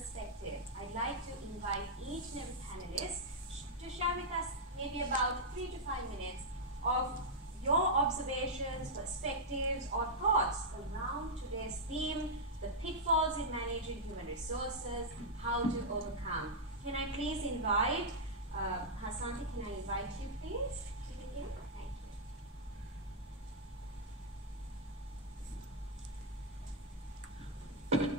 perspective, I'd like to invite each and every panelist to share with us maybe about 3 to 5 minutes of your observations, perspectives, or thoughts around today's theme, the pitfalls in managing human resources, how to overcome. Can I please invite, Hasanti, can I invite you please to begin? Thank you.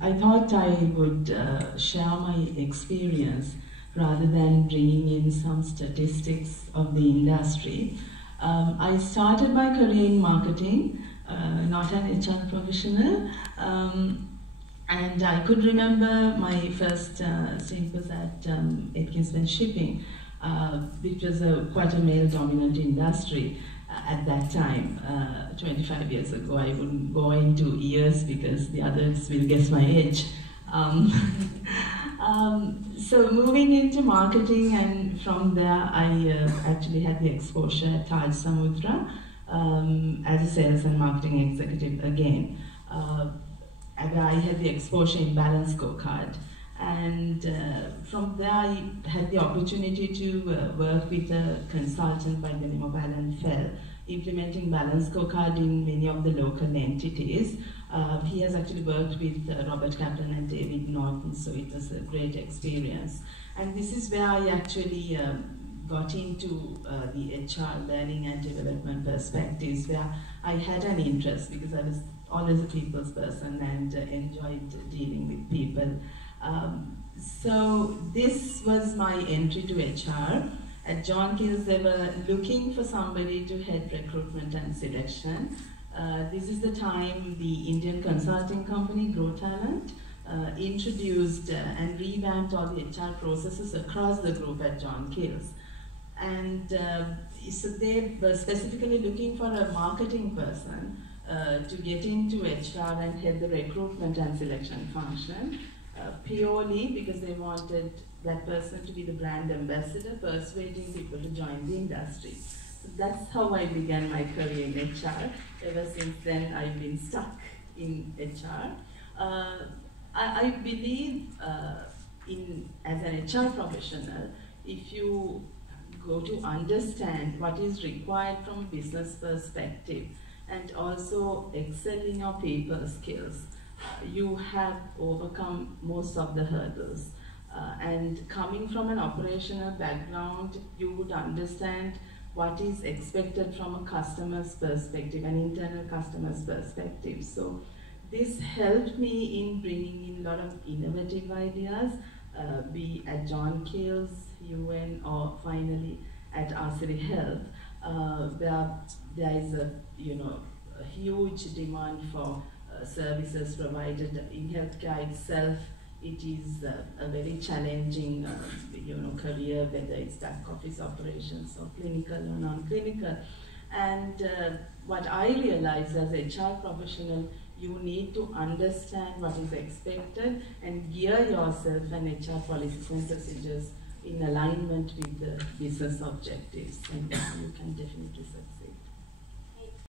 I thought I would share my experience rather than bringing in some statistics of the industry. I started my career in marketing, not an HR professional, and I could remember my first stint was at Atkinson Shipping, which was quite a male-dominant industry at that time, 25 years ago. I wouldn't go into years because the others will guess my age. So moving into marketing, and from there I actually had the exposure at Taj Samudra as a sales and marketing executive again. I had the exposure in Balance Scorecard, and from there I had the opportunity to work with a consultant by the name of Alan Fell, implementing Balance Scorecard in many of the local entities. He has actually worked with Robert Kaplan and David Norton, so it was a great experience. And this is where I actually got into the HR learning and development perspectives, where I had an interest because I was always a people's person and enjoyed dealing with people. So this was my entry to HR. At John Keells, they were looking for somebody to head recruitment and selection. This is the time the Indian consulting company, Grow Talent, introduced and revamped all the HR processes across the group at John Keells. And so they were specifically looking for a marketing person to get into HR and head the recruitment and selection function, purely because they wanted that person to be the brand ambassador, persuading people to join the industry. So that's how I began my career in HR. Ever since then, I've been stuck in HR. I believe as an HR professional, if you go to understand what is required from a business perspective and also excel in your people skills, you have overcome most of the hurdles. And coming from an operational background, you would understand what is expected from a customer's perspective, an internal customer's perspective. So this helped me in bringing in a lot of innovative ideas, be at John Keells, UN, or finally at Asiri Health, where there is a huge demand for services provided in healthcare itself. It is a very challenging career, whether it's back office operations or clinical or non-clinical. And what I realized as a HR professional, you need to understand what is expected and gear yourself and HR policies and procedures in alignment with the business objectives, and you can definitely succeed.